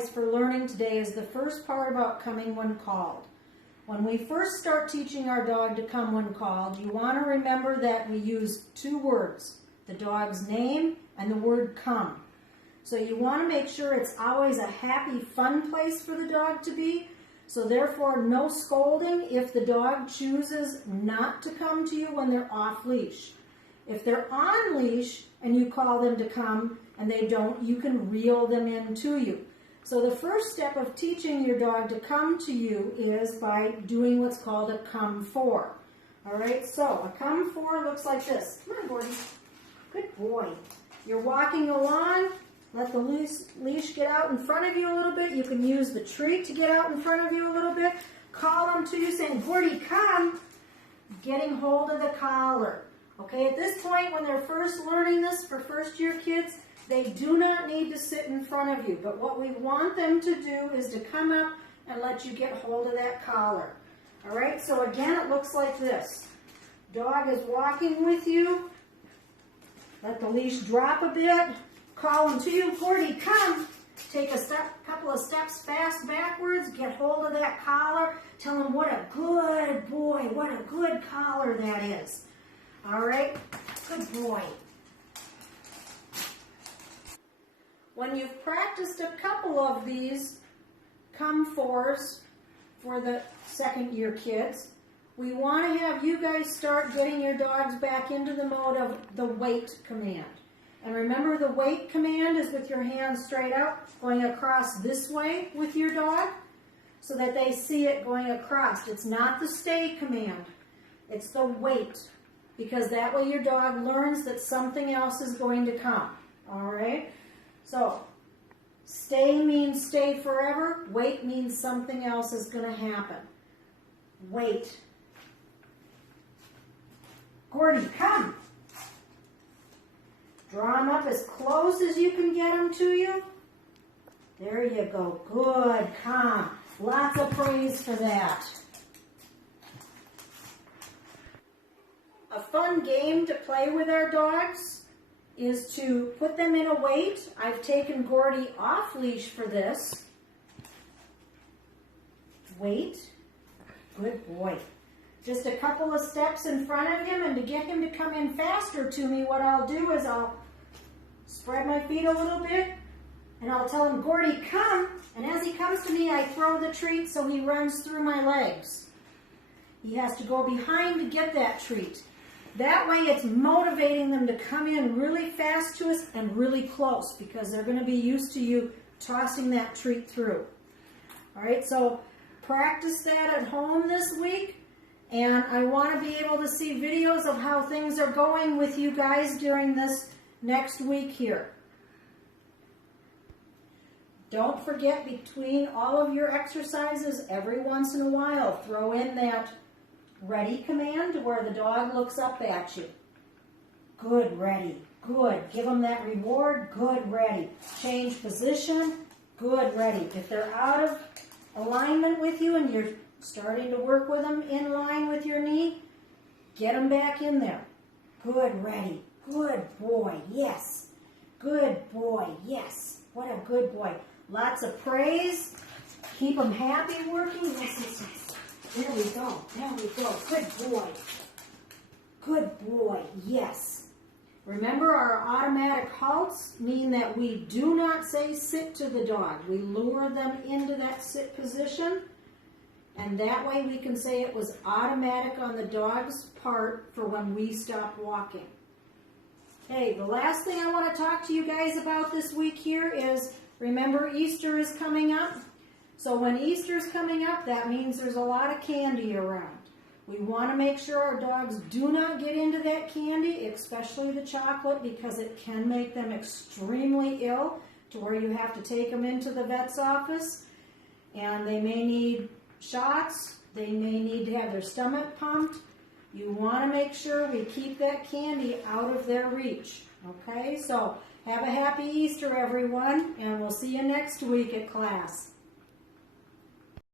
For learning today is the first part about coming when called. When we first start teaching our dog to come when called, you want to remember that we use two words, the dog's name and the word come. So you want to make sure it's always a happy, fun place for the dog to be. So therefore, no scolding if the dog chooses not to come to you when they're off leash. If they're on leash and you call them to come and they don't, you can reel them in to you. So the first step of teaching your dog to come to you is by doing what's called a come for. All right, so a come for looks like this. Come on, Gordy. Good boy. You're walking along. Let the leash get out in front of you a little bit. You can use the treat to get out in front of you a little bit. Call them to you saying, Gordy, come. Getting hold of the collar. Okay, at this point when they're first learning this for first year kids, they do not need to sit in front of you, but what we want them to do is to come up and let you get hold of that collar. All right, so again, it looks like this. Dog is walking with you. Let the leash drop a bit. Call them to you. Gordy, come. Take a couple of steps fast backwards. Get hold of that collar. Tell them what a good boy, what a good collar that is. All right, good boy. When you've practiced a couple of these come-fors for the second year kids, we want to have you guys start getting your dogs back into the mode of the wait command. And remember, the wait command is with your hands straight out, going across this way with your dog so that they see it going across. It's not the stay command, it's the wait, because that way your dog learns that something else is going to come. All right? So, stay means stay forever. Wait means something else is going to happen. Wait. Gordy, come. Draw them up as close as you can get them to you. There you go. Good. Come. Lots of praise for that. A fun game to play with our dogs is to put them in a wait. I've taken Gordy off leash for this. Wait. Good boy. Just a couple of steps in front of him, and to get him to come in faster to me, what I'll do is I'll spread my feet a little bit, and I'll tell him, Gordy, come. And as he comes to me, I throw the treat so he runs through my legs. He has to go behind to get that treat. That way it's motivating them to come in really fast to us and really close, because they're going to be used to you tossing that treat through. All right, so practice that at home this week, and I want to be able to see videos of how things are going with you guys during this next week here. Don't forget, between all of your exercises, every once in a while, throw in that ready command where the dog looks up at you. Good, ready. Good. Give them that reward. Good, ready. Change position. Good, ready. If they're out of alignment with you and you're starting to work with them in line with your knee, get them back in there. Good, ready. Good boy. Yes. Good boy. Yes. What a good boy. Lots of praise. Keep them happy working. Yes, yes, yes. There we go. There we go. Good boy. Good boy. Yes. Remember, our automatic halts mean that we do not say sit to the dog. We lure them into that sit position, and that way we can say it was automatic on the dog's part for when we stop walking. Okay, the last thing I want to talk to you guys about this week here is, remember, Easter is coming up. So when Easter's coming up, that means there's a lot of candy around. We want to make sure our dogs do not get into that candy, especially the chocolate, because it can make them extremely ill to where you have to take them into the vet's office, and they may need shots, they may need to have their stomach pumped. You want to make sure we keep that candy out of their reach. Okay, so have a happy Easter, everyone, and we'll see you next week at class.